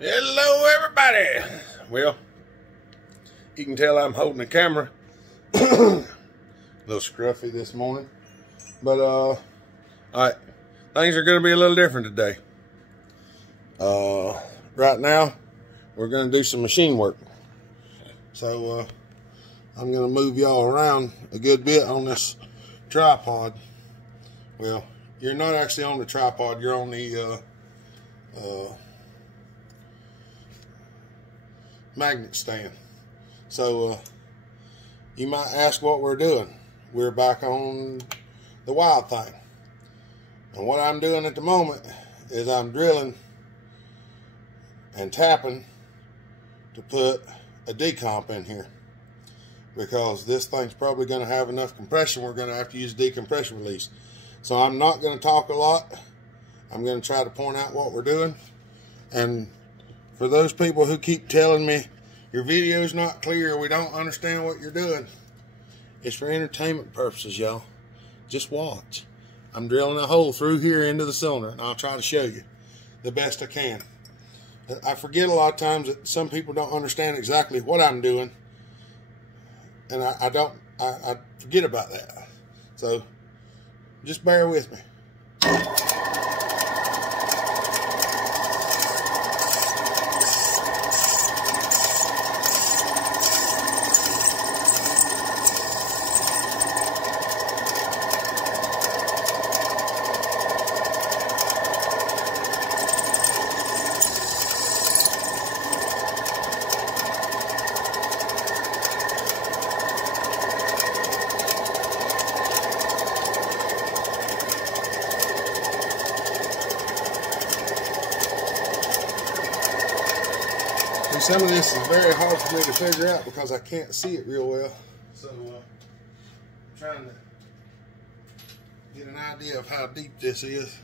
Hello everybody. Well, you can tell I'm holding the camera a little scruffy this morning, but all right, things are going to be a little different today. Right now we're going to do some machine work, so I'm going to move y'all around a good bit on this tripod. Well, you're not actually on the tripod, you're on the magnet stand. So you might ask what we're doing. We're back on the wild thing, and what I'm doing at the moment is I'm drilling and tapping to put a decomp in here, because this thing's probably going to have enough compression. We're going to have to use decompression release. So I'm not going to talk a lot. I'm going to try to point out what we're doing. And for those people who keep telling me your video's not clear, we don't understand what you're doing, it's for entertainment purposes, y'all. Just watch. I'm drilling a hole through here into the cylinder, and I'll try to show you the best I can. I forget a lot of times that some people don't understand exactly what I'm doing, and I forget about that. So just bear with me. Some of this is very hard for me to figure out because I can't see it real well. So I'm trying to get an idea of how deep this is.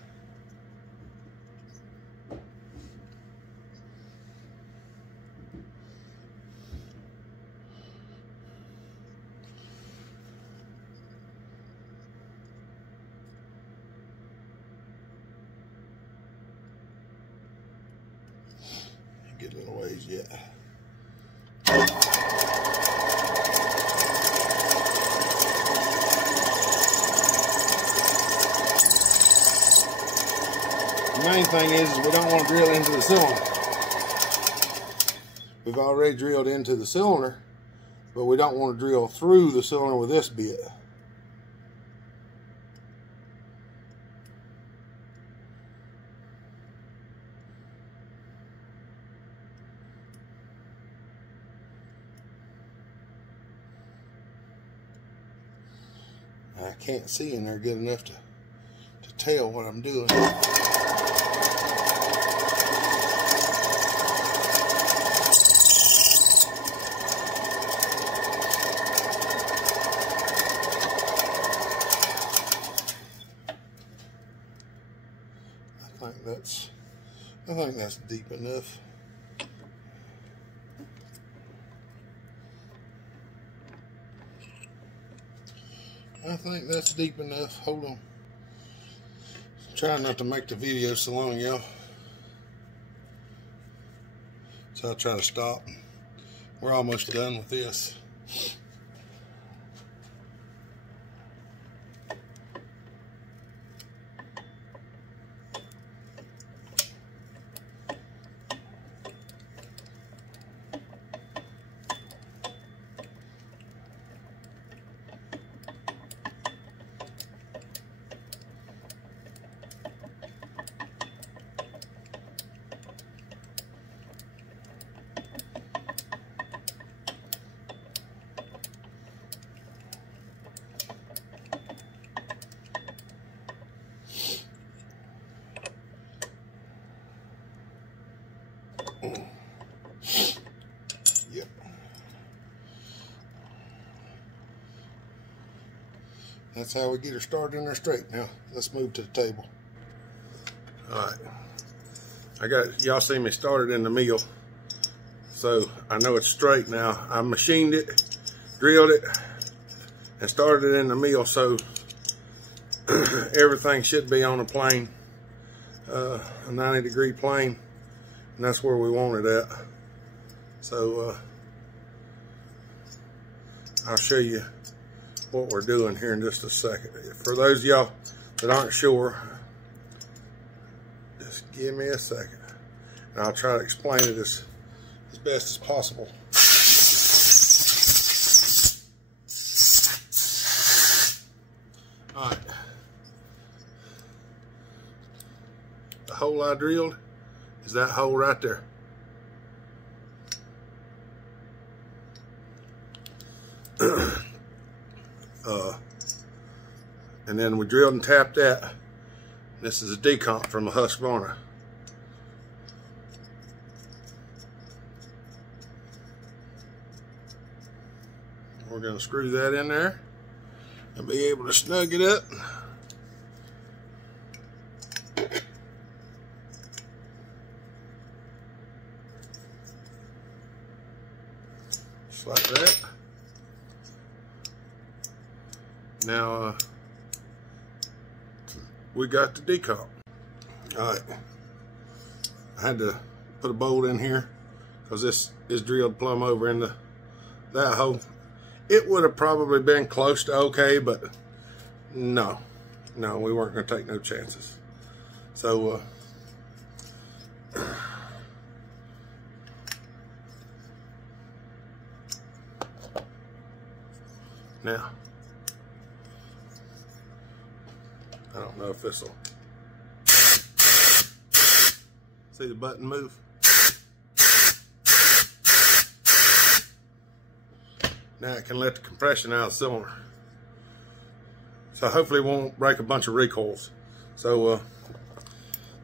Get a little ways yet. The main thing is we don't want to drill into the cylinder. We've already drilled into the cylinder, but we don't want to drill through the cylinder with this bit. I can't see in there good enough to tell what I'm doing. I think that's deep enough. I think that's deep enough. Hold on. Try not to make the video so long, y'all. So I'll try to stop. We're almost done with this. Yep. That's how we get her started in there straight. Now let's move to the table. All right, y'all see me started in the mill, so I know it's straight now. I machined it, drilled it, and started it in the mill, so everything should be on a plane, a 90-degree plane. and that's where we want it at. So I'll show you what we're doing here in just a second. For those of y'all that aren't sure, just give me a second and I'll try to explain it as best as possible. Alright, the hole I drilled is that hole right there. And then we drilled and tapped that. This is a decomp from a Husqvarna. We're going to screw that in there and be able to snug it up. Just like that. Now we got the decomp. Alright, I had to put a bolt in here because this is drilled plumb over into that hole. It would have probably been close to okay, but no, we weren't going to take no chances. So now, I don't know if this will, see the button move? Now it can let the compression out of the cylinder. So hopefully it won't break a bunch of recoils. So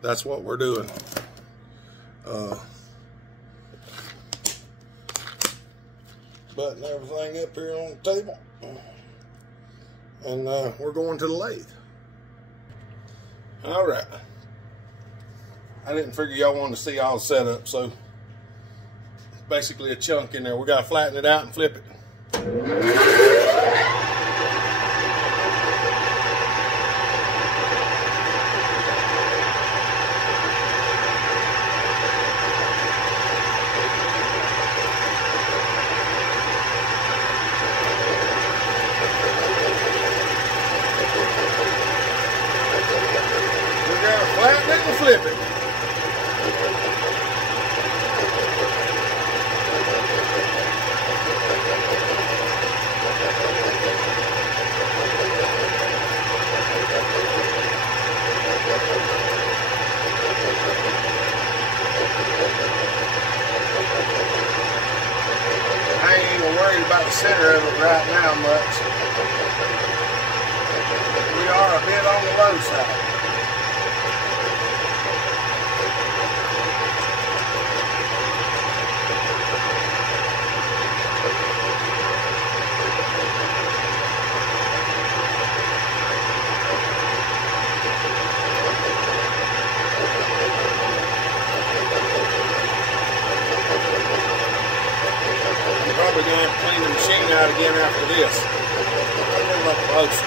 that's what we're doing. Button everything up here on the table. And we're going to the lathe. All right. I didn't figure y'all wanted to see all the setup, so it's basically a chunk in there. We got to flatten it out and flip it. Flatten it and flip it. I ain't even worried about the center of it right now much. We are a bit on the low side. We're going to have to clean the machine out again after this. I'm a little closer.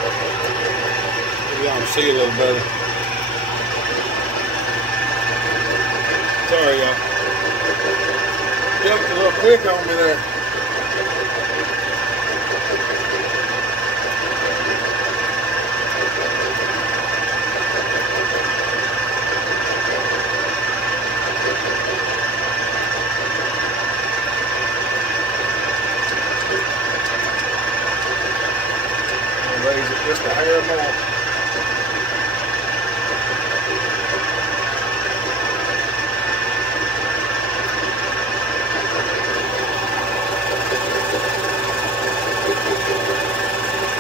Maybe y'all can see a little better. Sorry, y'all. Jumped a little quick on me there. Raise it just a hair more.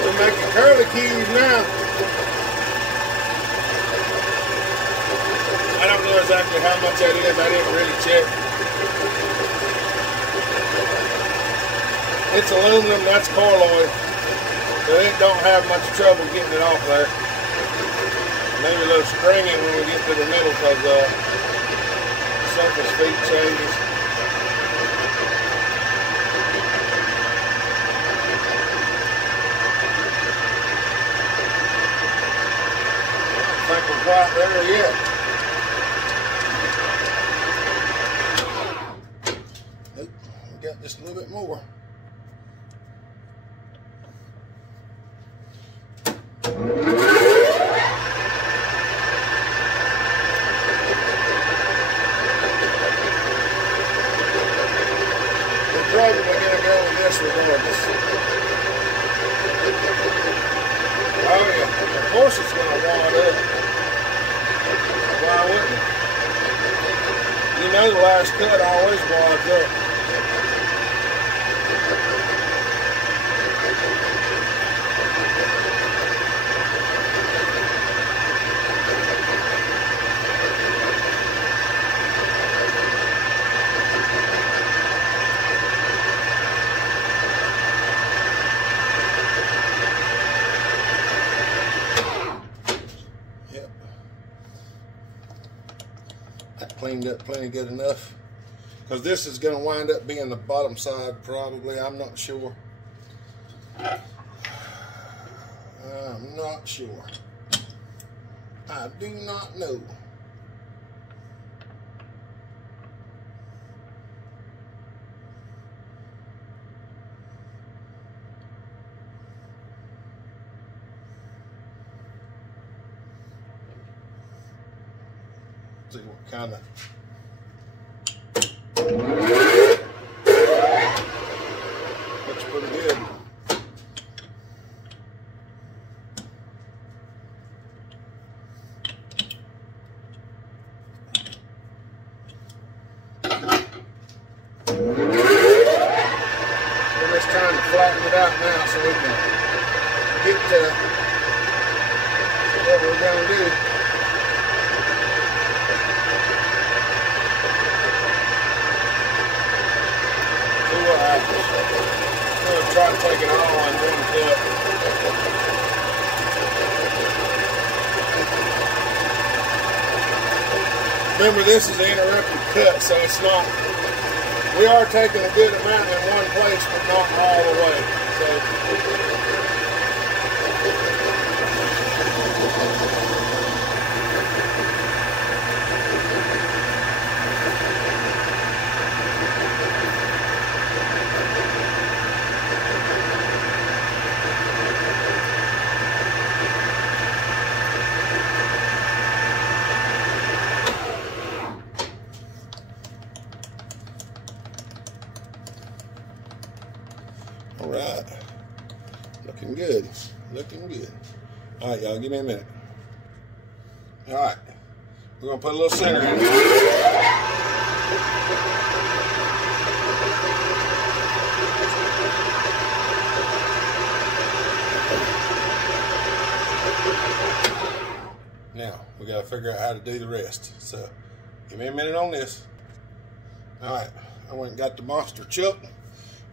We're making curly keys now. I don't know exactly how much that is. I didn't really check. It's aluminum, that's colloid. So it don't have much trouble getting it off there. Maybe a little stringing when we get to the middle because the surface feet changes. I don't think we're quite there yet. just a little bit more. We're probably going to go with this regardless. Oh yeah, of course it's going to wad up. Why wouldn't it? You know the last cut always wads up. Cleaned up plenty good enough, because this is going to wind up being the bottom side probably. I'm not sure. I'm not sure. I do not know. See what kind of looks pretty good. We're just trying to flatten it out now so we can get to what we're going to do. I'm going to try to take it all in one cut. Remember, this is an interrupted cut, so it's not, we are taking a good amount in one place, but not all the way. So, all right, looking good, looking good. All right, y'all, give me a minute. All right, we're gonna put a little center in there. Now, we gotta figure out how to do the rest. So, give me a minute on this. All right, I went and got the monster chuck.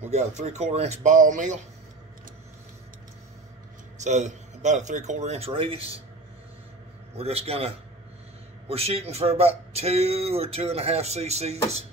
We got a 3/4 inch ball mill, so about a 3/4 inch radius. We're shooting for about 2 or 2.5 cc's.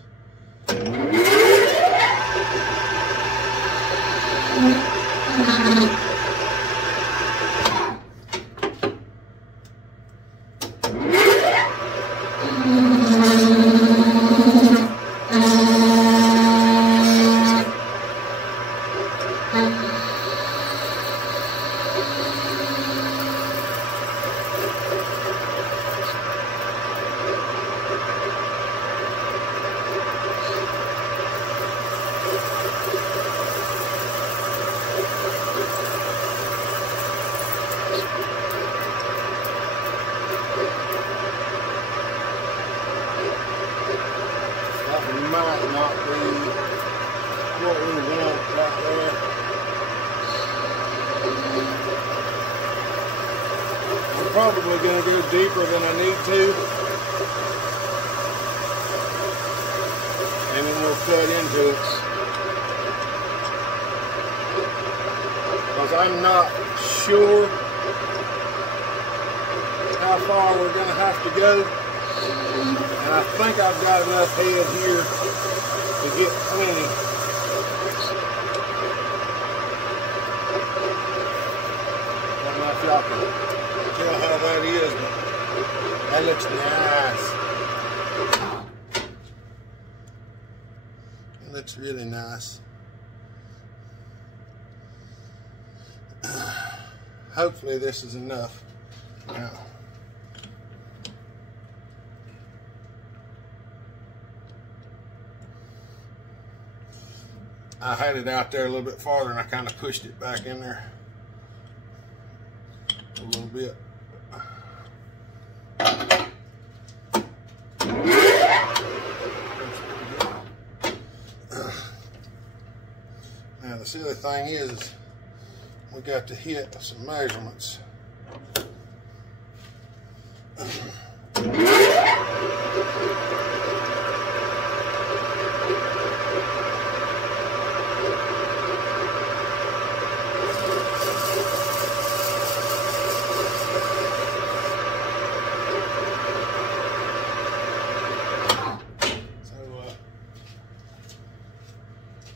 Might not be what we want right there. I'm probably going to go deeper than I need to, and then we'll cut into it, because I'm not sure how far we're going to have to go. And I think I've got enough head here to get plenty. I don't know if y'all can tell how that is, but that looks nice. Looks really nice. Hopefully this is enough. Now, I had it out there a little bit farther and I kind of pushed it back in there a little bit. Now the silly thing is we got to hit some measurements.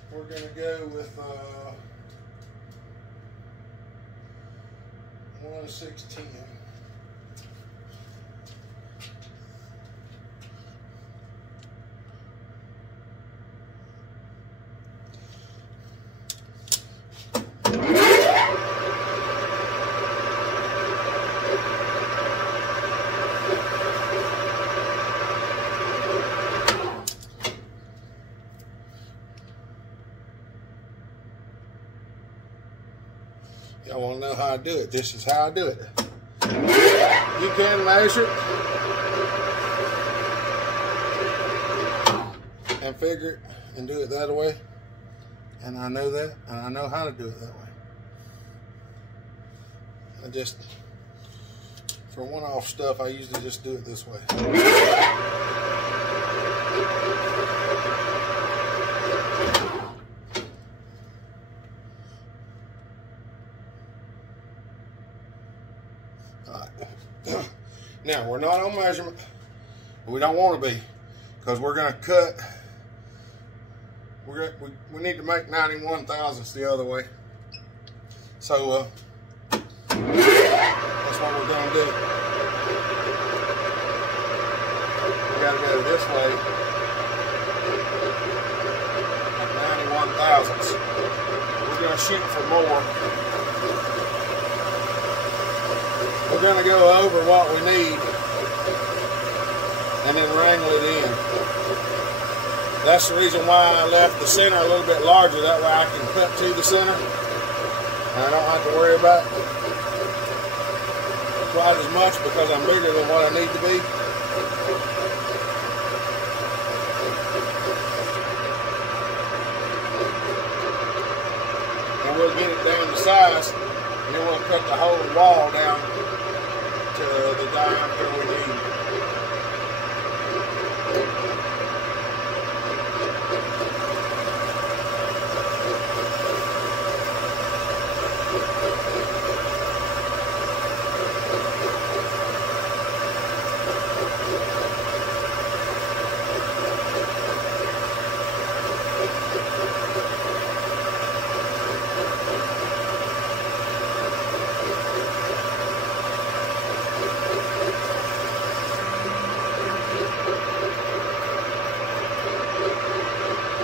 We're going to go with 1/610. Y'all want to know how I do it? This is how I do it. You can measure it and figure it and do it that way. And I know that, and I know how to do it that way. I just, for one-off stuff, I usually just do it this way. Now, we're not on measurement. We don't want to be, because we're going to cut. We need to make 91 thousandths the other way. So, that's what we're going to do. We got to go this way at 91 thousandths. We're going to shoot for more. We're going to go over what we need and then wrangle it in. That's the reason why I left the center a little bit larger. That way I can cut to the center and I don't have to worry about quite as much because I'm bigger than what I need to be. And we'll get it down to size and then we'll cut the whole wall down to the diameter we need.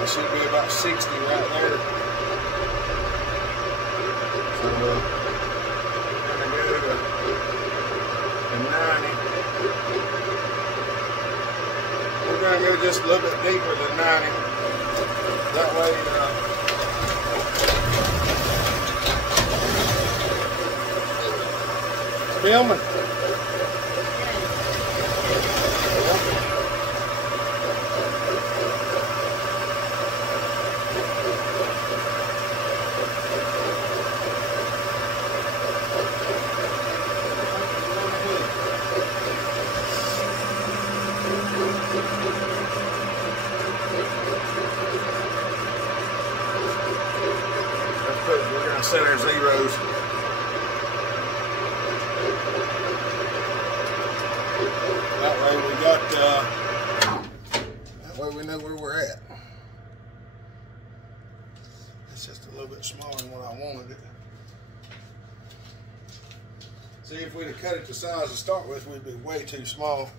It should be about 60 right there. So we're going to go to 90. We're going to go just a little bit deeper than 90. That way, filming. We're going to set our zeros. That way we got, that way we know where we're at. It's just a little bit smaller than what I wanted it. See, if we'd have cut it to size to start with, we'd be way too small.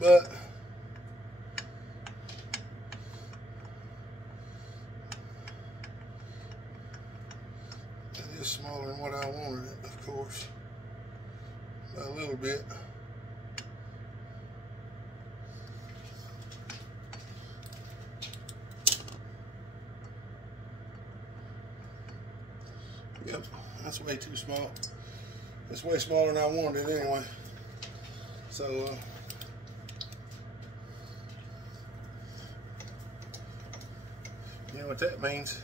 But is smaller than what I wanted it, of course, by a little bit. Yep, that's way too small. It's way smaller than I wanted it anyway. So, you know what that means?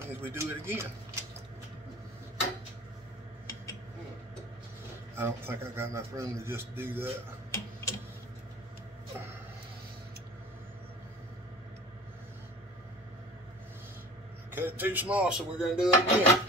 It means we do it again. I don't think I got enough room to just do that. Cut it too small, so we're going to do it again.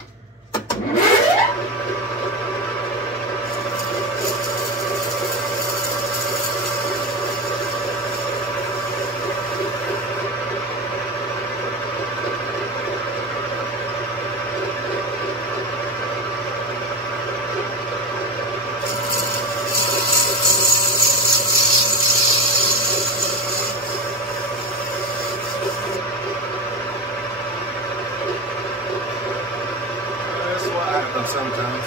Sometimes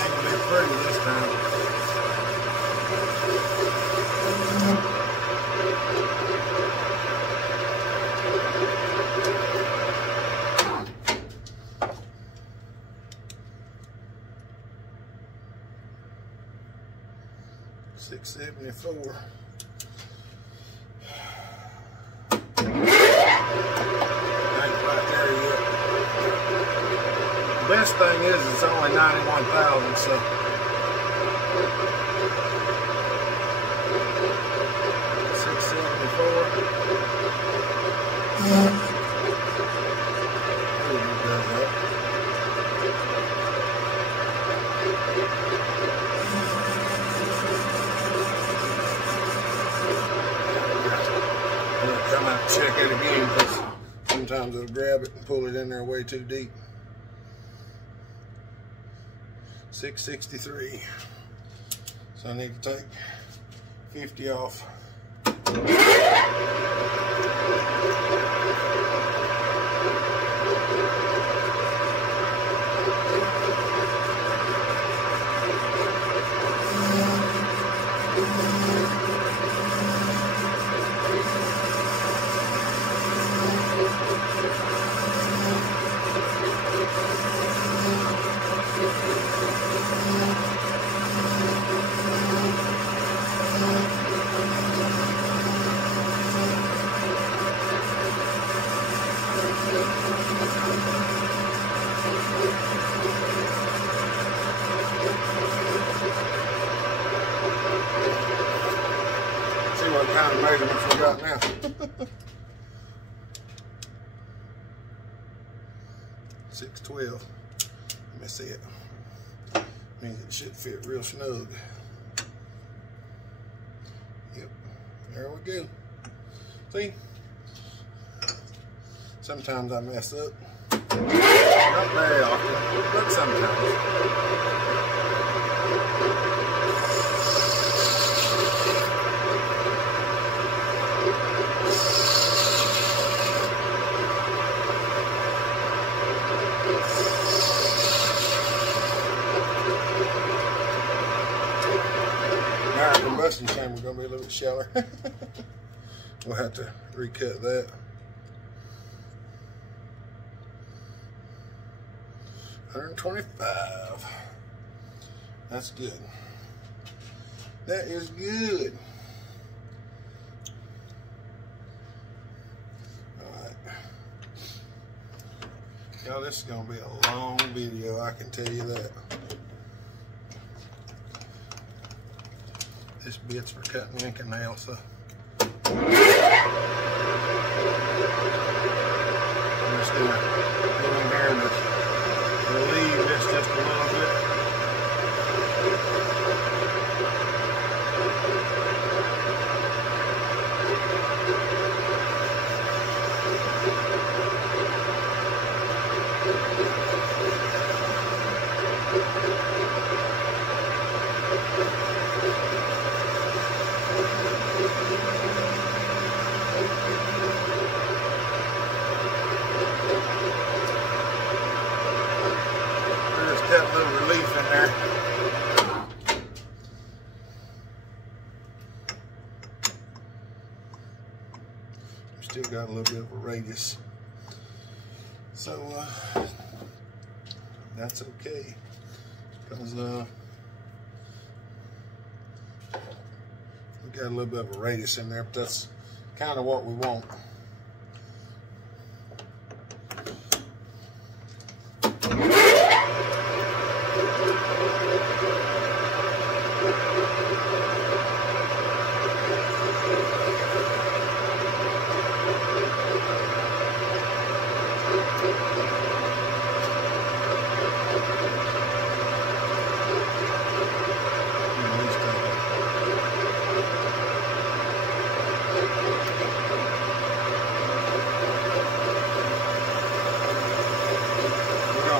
ain't gonna be pretty this time. $6.74. Best thing is it's only 91,000, so $6.74. I'm gonna come out and check it again because sometimes it'll grab it and pull it in there way too deep. 663. So I need to take 50 off. What kind of measurements we got now? 612. Let me see it. Means it should fit real snug. Yep. There we go. See? Sometimes I mess up. Not very often, but sometimes. Our combustion chamber is going to be a little bit shallower. We'll have to recut that. $125. That's good. That is good. Alright. Y'all, this is going to be a long video, I can tell you that. This bit's for cutting ink and nails, so I'm just gonna go in here and relieve this just a little bit. still got a little bit of a radius. So that's okay, because we got a little bit of a radius in there, but that's kind of what we want.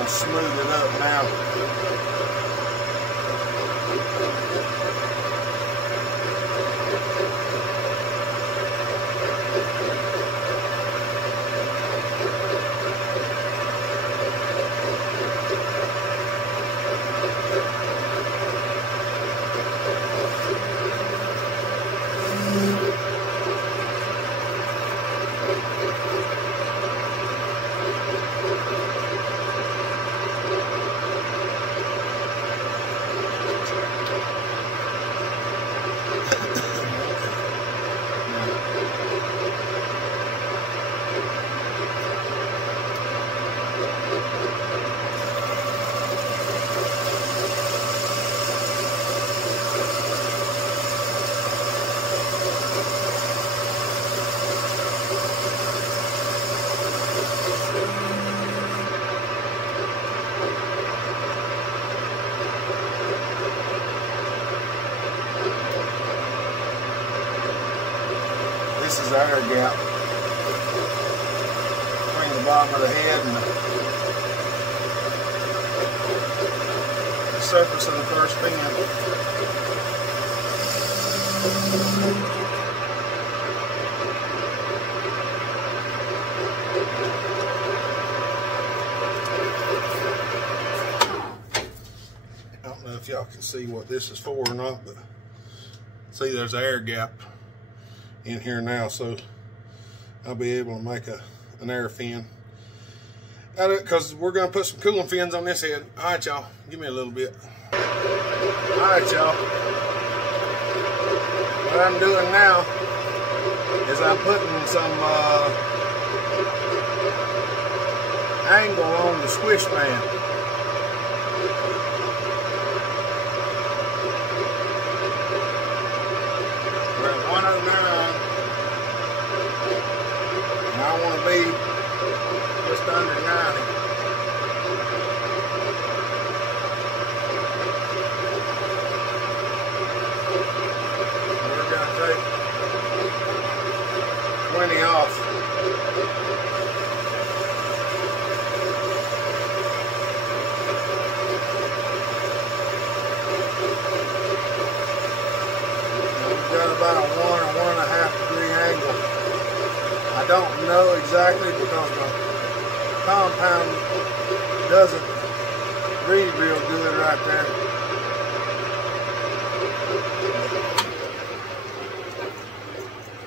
Smooth it up now. This is the air gap between the bottom of the head and the surface of the first fin. I don't know if y'all can see what this is for or not, but see, there's an air gap in here now, so I'll be able to make an air fin out of it, because we're going to put some cooling fins on this head. All right, y'all, give me a little bit. All right, y'all, what I'm doing now is I'm putting some angle on the squish band. We're at 109. I want to be just under 90. We're going to take 20 off. We've got about a 1 or 1.5 degree angle. I don't know exactly because my compound doesn't read real good right there.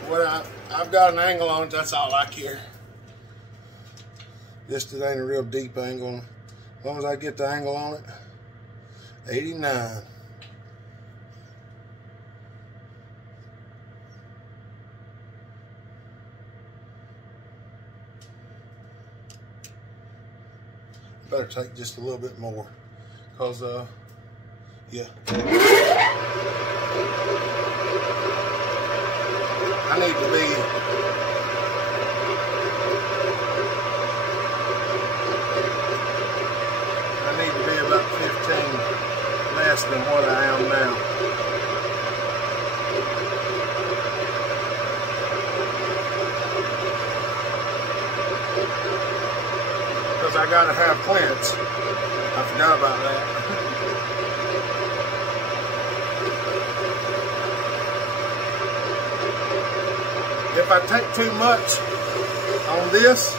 What I've got an angle on it, that's all I care. Just it ain't a real deep angle. As long as I get the angle on it, 89. Better take just a little bit more, because yeah, I need to be about 15 less than what I am now. Because I gotta have clearance. I forgot about that. If I take too much on this,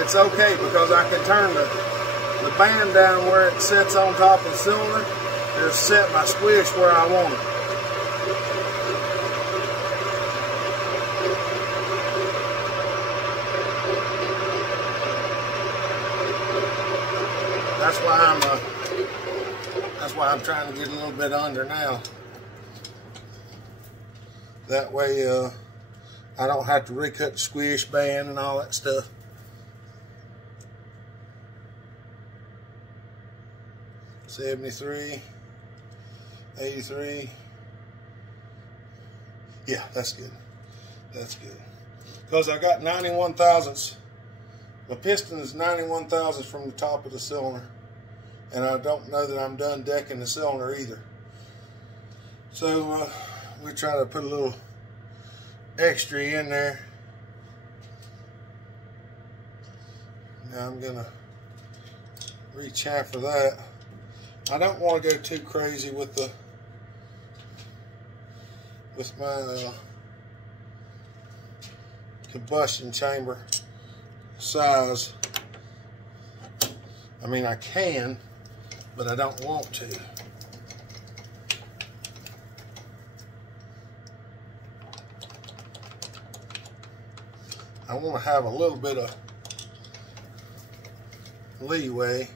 it's okay, because I can turn the band down where it sits on top of the cylinder. Just set my squish where I want it. that's why I'm trying to get a little bit under now. That way I don't have to recut the squish band and all that stuff. $73, $83. Yeah, that's good. That's good. Because I got 91 thousandths. My piston is 91 thousandths from the top of the cylinder. And I don't know that I'm done decking the cylinder either. So we try to put a little extra in there. Now I'm gonna re-chamfer that. I don't want to go too crazy with my combustion chamber size. I mean, I can, but I don't want to. I want to have a little bit of leeway.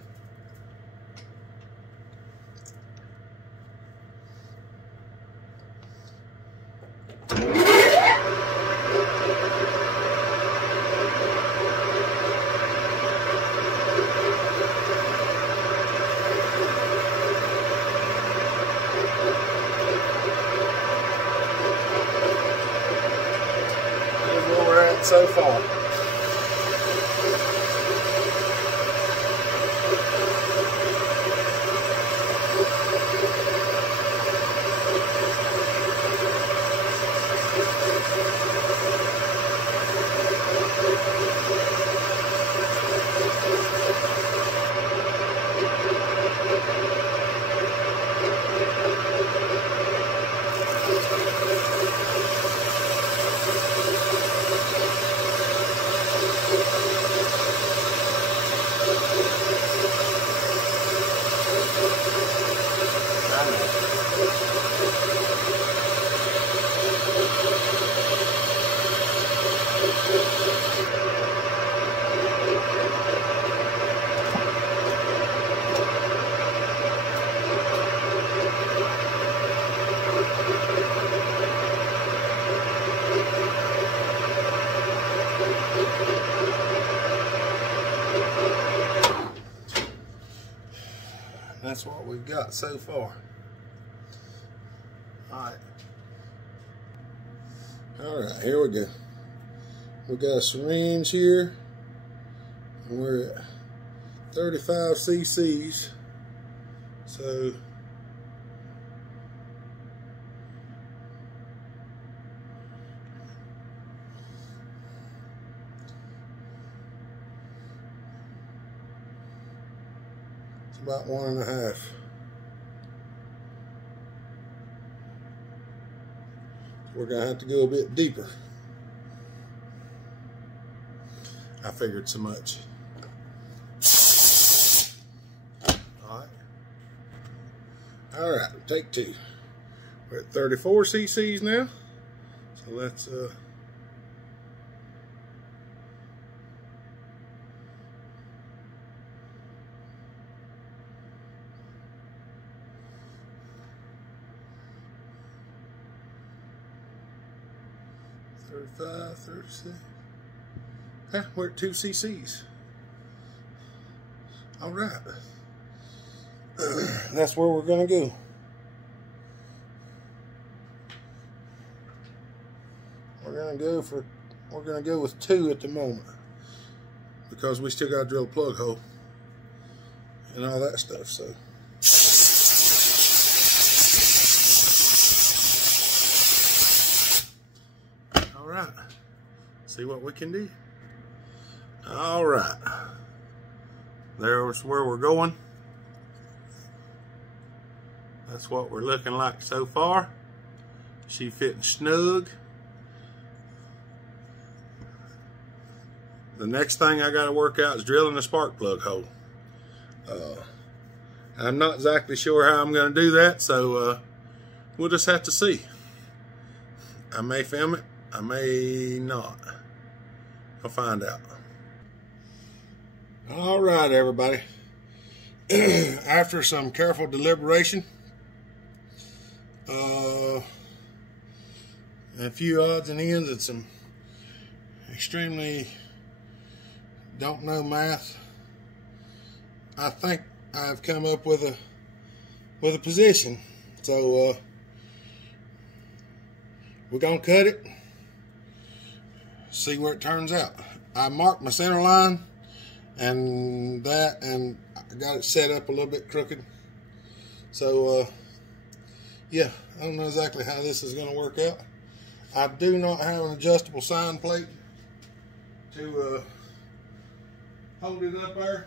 So far. That's what we've got so far. Alright, here we go. We got a syringe here, and we're at 35 cc's. So it's about 1.5. We're gonna have to go a bit deeper. I figured so much. All right, take two. We're at 34 cc's now. So let's 35, 36. Yeah, we're at 2 cc's. All right. That's where we're gonna go. We're gonna go with 2 at the moment, because we still gotta drill a plug hole and all that stuff. So all right, see what we can do. All right, there's where we're going. That's what we're looking like so far. She fitting snug. The next thing I got to work out is drilling a spark plug hole. I'm not exactly sure how I'm going to do that, so we'll just have to see. I may film it, I may not. I'll find out. All right, everybody. after some careful deliberation, and a few odds and ends and some extremely don't know math, I think I've come up with a position. So we're gonna cut it, see where it turns out. I marked my center line and I got it set up a little bit crooked. So yeah, I don't know exactly how this is going to work out. I do not have an adjustable sign plate to hold it up there,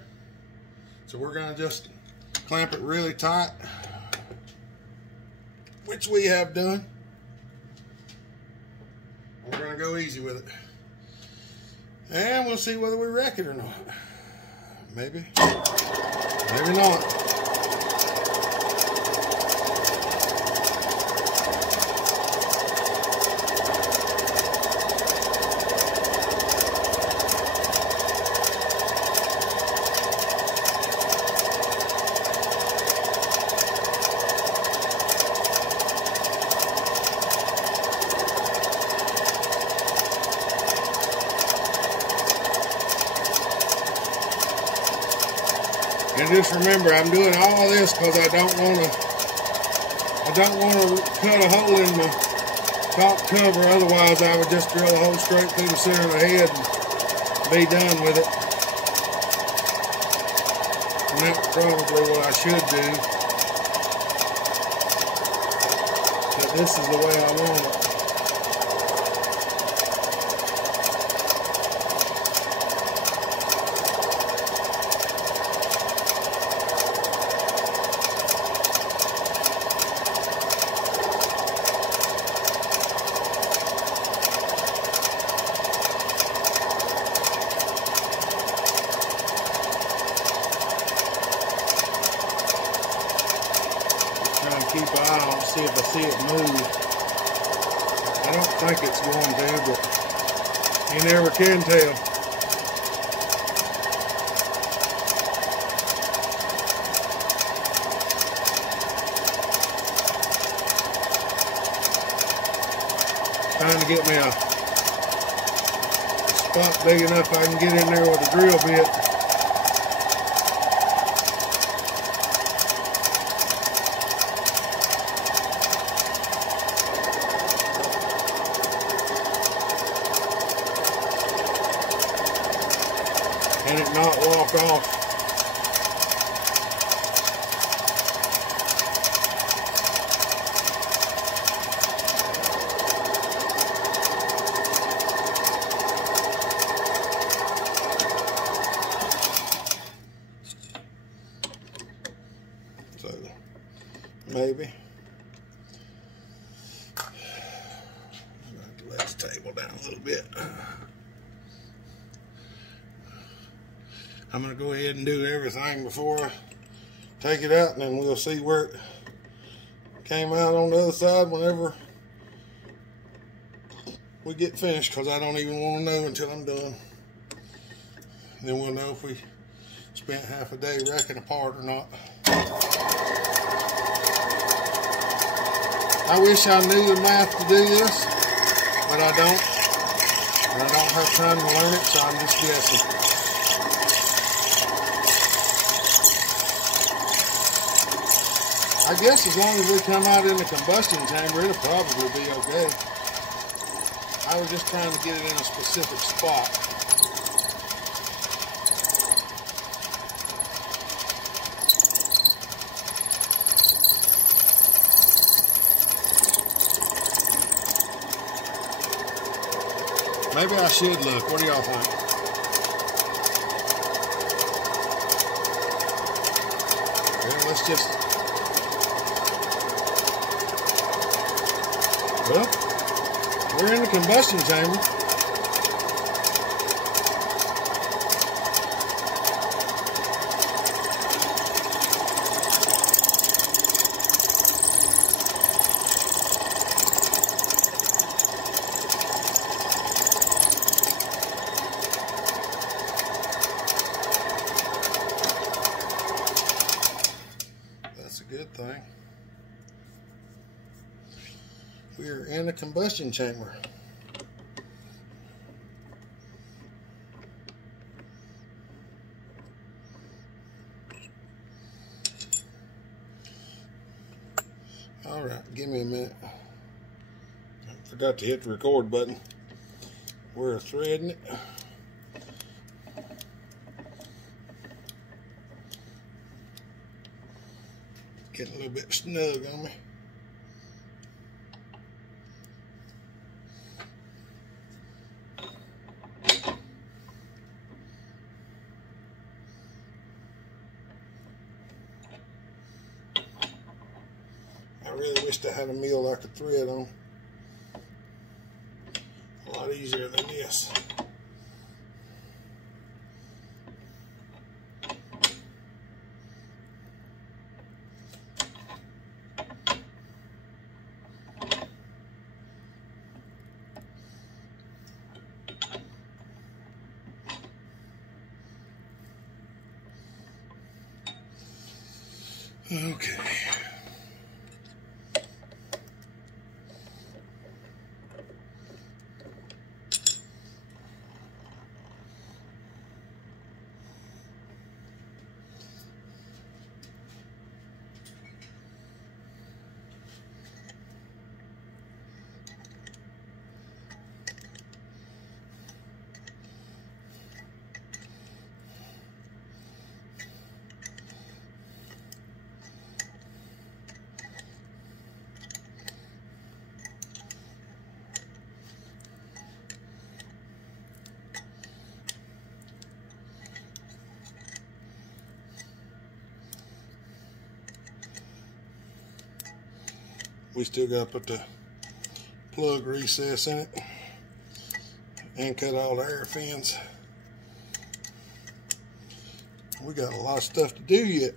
so we're going to just clamp it really tight, which we have done. We're going to go easy with it, and we'll see whether we wreck it or not. Maybe, maybe not. And just remember, I'm doing all this because I don't want to cut a hole in the top cover. Otherwise, I would just drill a hole straight through the center of the head and be done with it. And that's probably what I should do. But this is the way I want it. Keep an eye on it, see if I see it move. I don't think it's going to, but you never can tell. Trying to get me a spot big enough I can get in there with a drill bit. And it not walk off. So maybe I'm going to have to lay this table down a little bit. I'm going to go ahead and do everything before I take it out, and then we'll see where it came out on the other side whenever we get finished, because I don't even want to know until I'm done. Then we'll know if we spent half a day racking apart or not. I wish I knew the math to do this, but I don't. And I don't have time to learn it, so I'm just guessing. I guess as long as we come out in the combustion chamber, it'll probably be okay. I was just trying to get it in a specific spot. Maybe I should look. What do y'all think? Well, let's just... Well, we're in the combustion chamber. combustion chamber. All right, give me a minute. I forgot to hit the record button. We're threading it. Getting a little bit snug on me. I really wished I had a mill I could thread on. A lot easier than this. Okay. We still got to put the plug recess in it and cut all the air fins. We got a lot of stuff to do yet.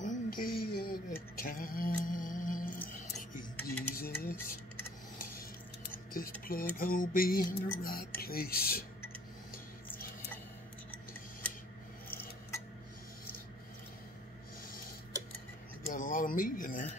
One day at a time, sweet Jesus, this plug hole be in the right place. We got a lot of meat in there.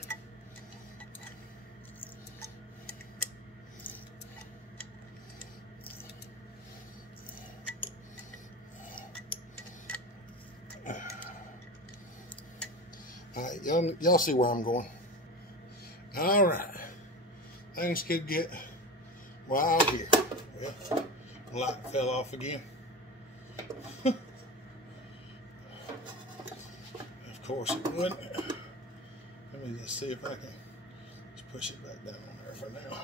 Alright, y'all see where I'm going. Alright. Things could get wild here. Well, the light fell off again. Of course it wouldn't. Let me just see if I can just push it back down on there for now.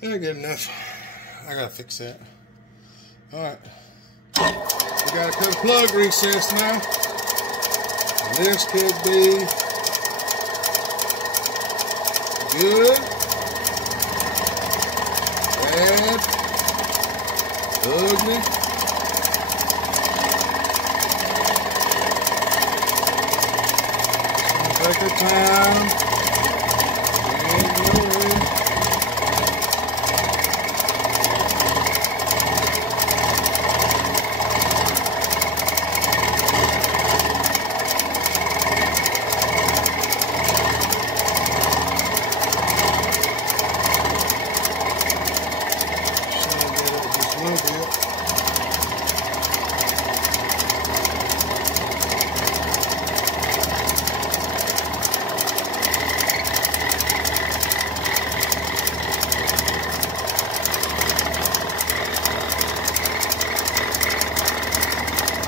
Yeah, good enough. I gotta fix that. Alright. We got to cut a plug recess now. And this could be good, bad, ugly. Take our time. Ain't no hurry.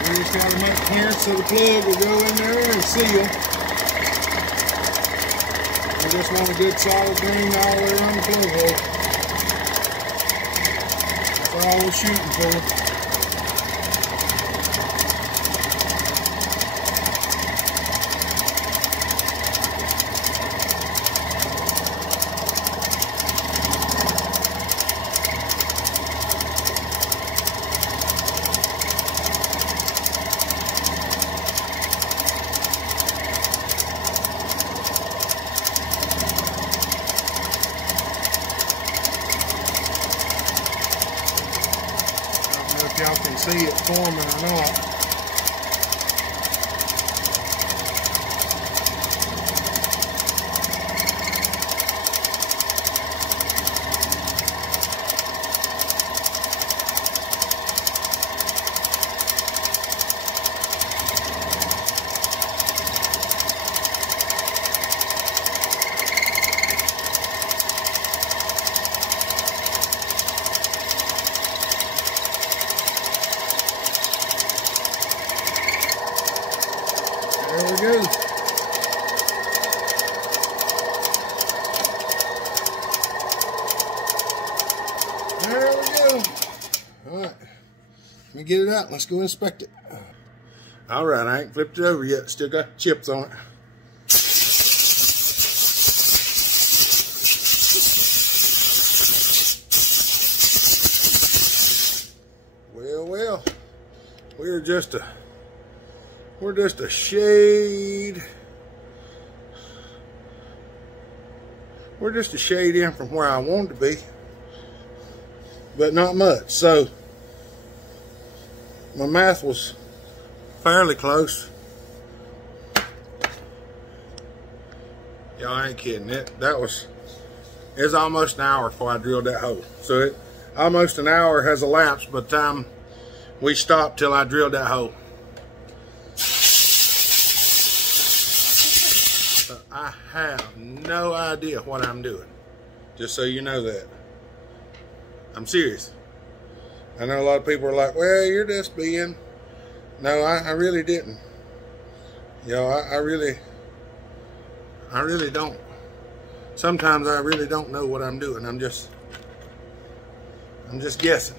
We just got to make clearance so the plug will go in there and seal. We just want a good solid green all the way around the plug hole. That's all we're shooting for. forming or not. There we go. There we go. All right. Let me get it out. Let's go inspect it. All right. I ain't flipped it over yet. Still got chips on it. Well. We're just a shade. We're just a shade in from where I wanted to be, but not much. So my math was fairly close. Y'all ain't kidding. It was almost an hour before I drilled that hole. So almost an hour has elapsed by the time we stopped till I drilled that hole. I have no idea what I'm doing. Just so you know that. I'm serious. I know a lot of people are like, well, you're just being. No, I really didn't. You know, I really don't. Sometimes I really don't know what I'm doing. I'm just guessing.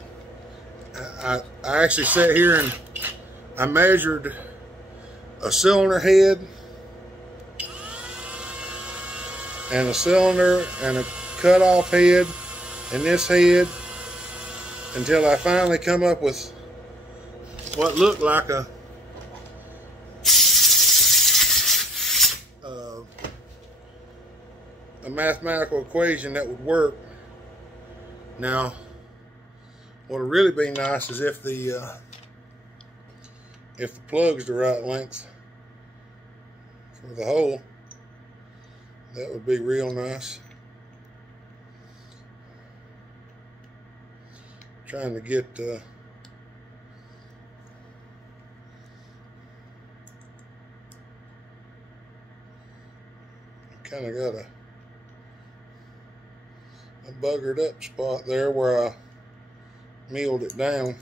I actually sat here and I measured a cylinder head and a cylinder and a cutoff head and this head until I finally come up with what looked like a mathematical equation that would work. Now, what would really be nice is if the plug's the right length for the hole. That would be real nice. Trying to get kind of got a buggered up spot there where I milled it down.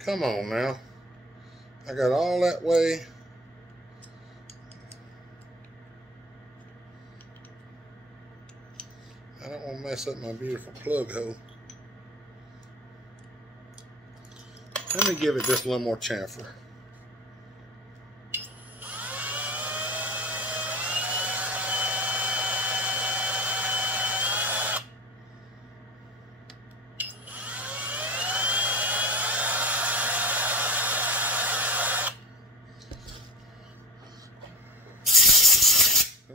Come on now. I got all that way. I don't want to mess up my beautiful plug hole. Let me give it just a little more chamfer.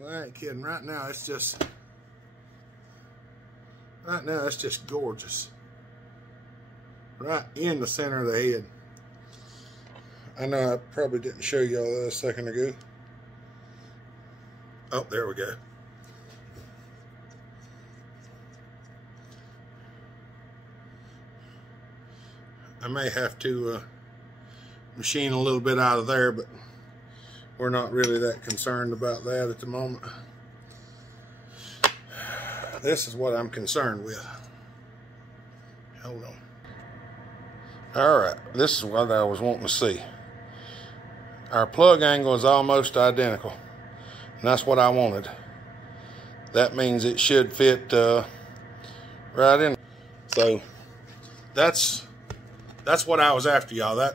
I ain't kidding. Right now it's just gorgeous. Right in the center of the head. I know I probably didn't show y'all that a second ago. Oh, there we go. I may have to machine a little bit out of there, but we're not really that concerned about that at the moment. This is what I'm concerned with. Hold on. Alright, this is what I was wanting to see. Our plug angle is almost identical. And that's what I wanted. That means it should fit right in. So that's what I was after, y'all.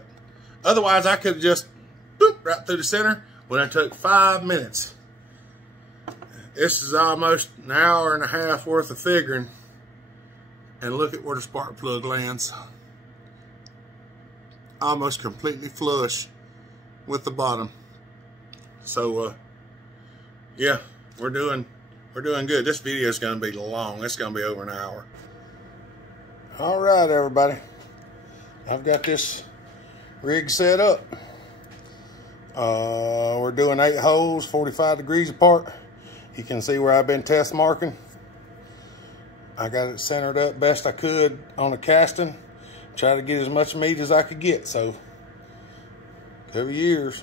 Otherwise I could have just boop right through the center. But it took 5 minutes. This is almost an hour and a half worth of figuring. And look at where the spark plug lands. Almost completely flush with the bottom. So, yeah, we're doing We're doing good. This video is going to be long. It's going to be over an hour. All right, everybody. I've got this rig set up. We're doing 8 holes, 45 degrees apart. You can see where I've been test marking. I got it centered up best I could on the casting. Try to get as much meat as I could get. So, cover your ears.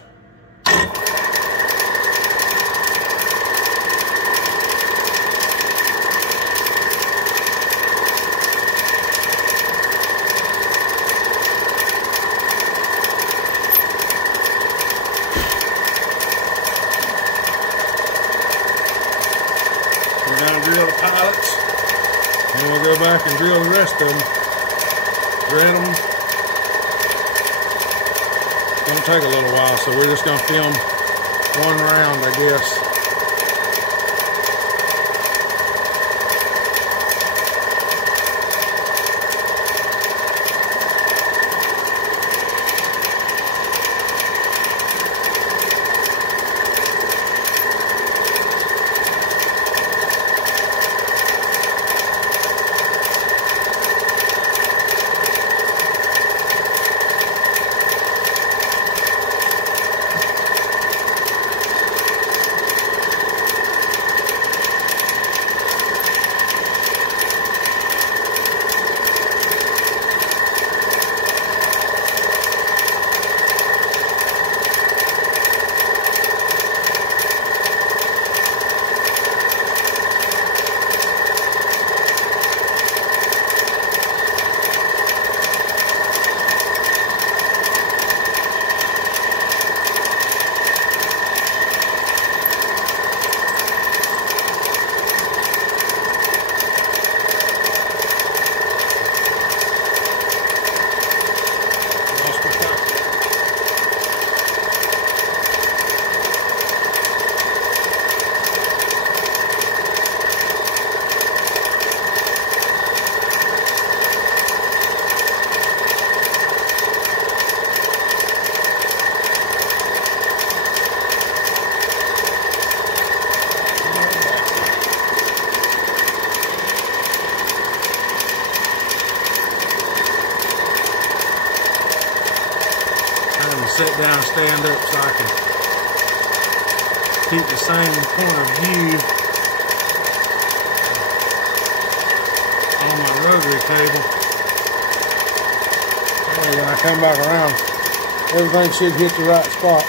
We're going to drill the pilots, and we'll go back and drill the rest of them. Thread them. It's going to take a little while, so we're just going to film one round, I guess. Sit down, stand up so I can keep the same point of view on my rotary table. And when I come back around, everything should hit the right spot.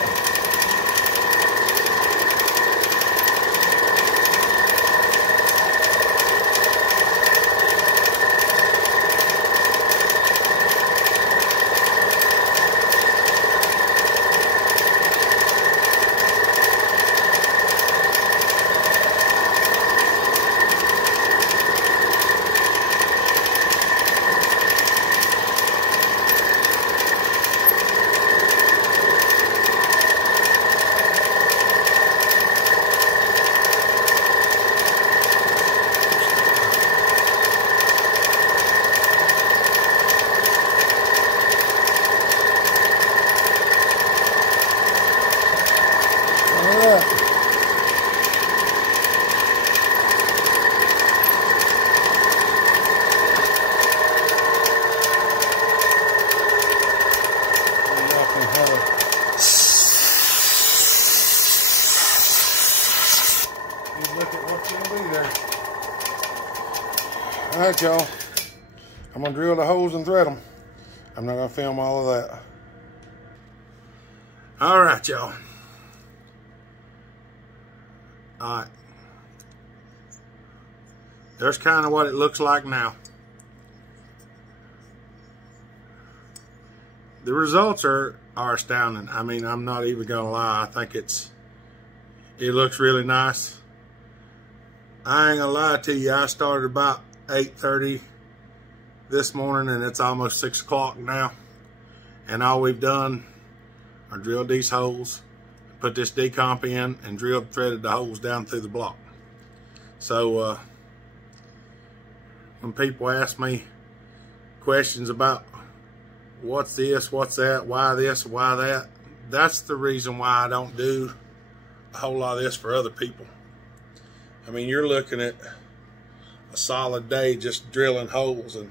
Alright, y'all. I'm going to drill the holes and thread them. I'm not going to film all of that. Alright, y'all. Alright. There's kind of what it looks like now. The results are astounding. I mean, I'm not even going to lie. I think it looks really nice. I ain't going to lie to you. I started about 8:30 this morning, and it's almost 6 o'clock now. And all we've done are drilled these holes, put this decomp in, and threaded the holes down through the block. So when people ask me questions about what's this, what's that, why this, why that, that's the reason why I don't do a whole lot of this for other people. I mean, you're looking at a solid day just drilling holes, and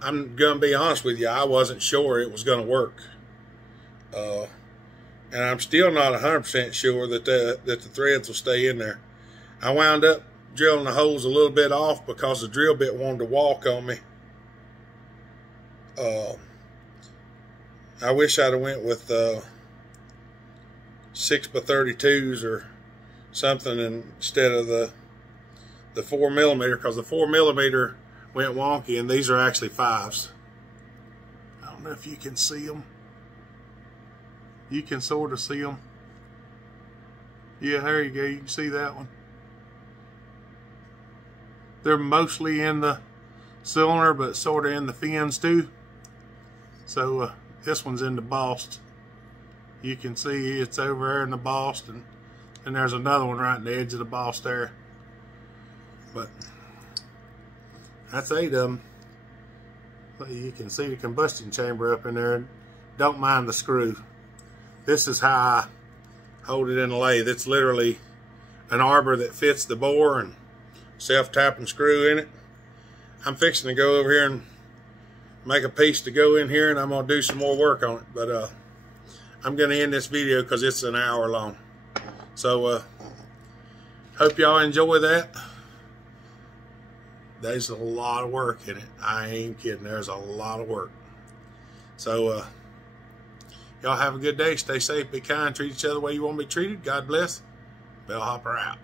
I'm gonna be honest with you, I wasn't sure it was gonna work, and I'm still not 100% sure that the threads will stay in there. I wound up drilling the holes a little bit off because the drill bit wanted to walk on me. I wish I'd have went with 6x32s or something instead of the 4mm, because the 4mm went wonky, and these are actually 5s. I don't know if you can see them. You can sort of see them. Yeah, there you go. You can see that one. They're mostly in the cylinder, but sort of in the fins too. So this one's in the bossed. You can see it's over there in the bossed, and there's another one right in the edge of the boss there. But that's 8 of them. You can see the combustion chamber up in there. Don't mind the screw. This is how I hold it in the lathe. It's literally an arbor that fits the bore and self-tapping screw in it. I'm fixing to go over here and make a piece to go in here, and I'm going to do some more work on it. But I'm going to end this video because it's an hour long. So hope y'all enjoy that. There's a lot of work in it. I ain't kidding. There's a lot of work. So y'all have a good day. Stay safe. Be kind. Treat each other the way you want to be treated. God bless. Bellhopper out.